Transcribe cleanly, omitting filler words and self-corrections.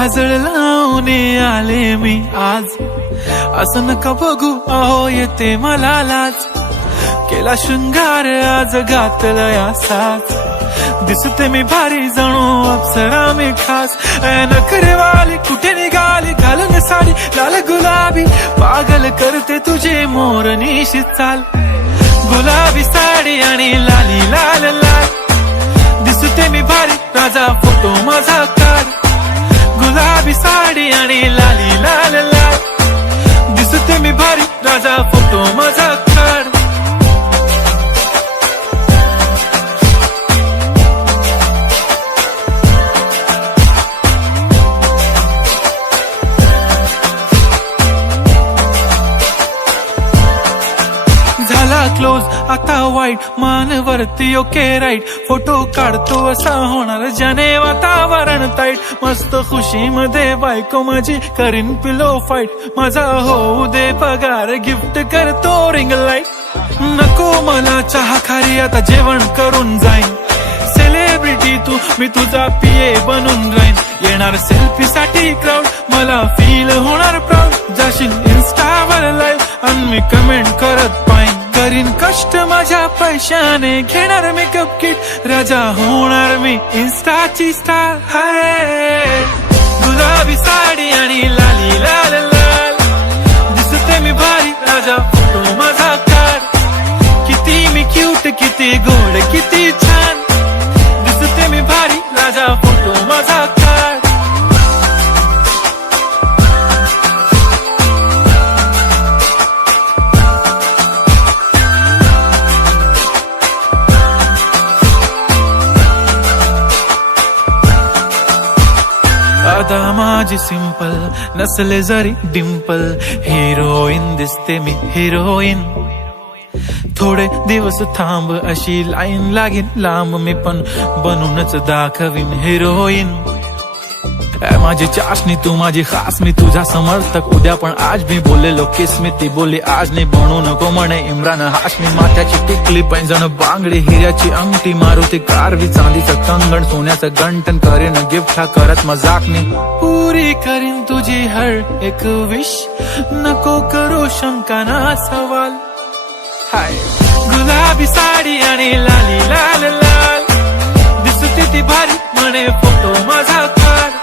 काजळ लावून आले मी आज, असं नका बघू अहो येते मला लाज. केला शृंगार आज घातला साज, दिसते मी भारी जणू अप्सरा मी खास. नखरेवाली कुठे निघाली घालून साडी लाल गुलाबी, पागल करते तुझे मोरनीशी चाल. गुलाबी साडी आणि लाली लाल लाल, दिसते मी भारी राजा फोटो माझा काढ. गुलाबी साडी आणि लाली लाल लाल, दिसते मी भारी राजा फोटो माझा काढ. झाला क्लोज आता वाईट, मानवरती ओके राईट. फोटो काढतो असा होणार ज्याने वातावरण ताईट. मस्त खुशी मध्ये बायको माझी करीन पिलो फाईट. माझा होऊ दे पगार गिफ्ट करतो रिंग लाईट. नको मला चहा खारी आता जेवण करून जाईन. सेलिब्रिटी तू मी तुझा पिये बनून राहीन. येणार सेल्फी साठी क्राऊड मला फील होणार प्राऊड. जाशील इन्स्टावर लाईव्ह आणि मी कमेंट करत पाहिन. करीन कष्ट माझ्या पैशाने घेणार मेकअप किट. राजा होणार मी इन्स्टाची स्टार. हाय गुलाबी साडी आणि लाली लाल लाल, दिसते मी भारी राजा फोटो माझा काढ. किती मी क्यूट किती गोड किती छान, दिसते मी भारी राजा फोटो माझा काढ. अदा माझी सिंपल नसले जरी डिंपल, हिरोईन दिसते मी हिरोईन. थोडे दिवस थांब अशी लाईन लागेल लांब, मी पण बनूनच दाखवीन हिरोईन. माझी चाशनी तू माझी खास, मी तुझा समर्थक उद्या पण आज. मी बोललेलो किस मी ती बोलली आज नाही. बनू नको म्हणे इम्रान हाशमी. माथ्याची टिकली पैंजण बांगडी हिऱ्याची अंगठी, मारुती कारवी चांदीचं कंगण सोन्याचं गंटन. करीन गिफ्ट हा करत मजाक मी, पुरी करीन तुझी हर एक विश. नको करू शंका ना सवाल. हाय गुलाबी साडी आणि लाली लाल लाल, दिसते ती भारी म्हणे फोटो माझा काढ.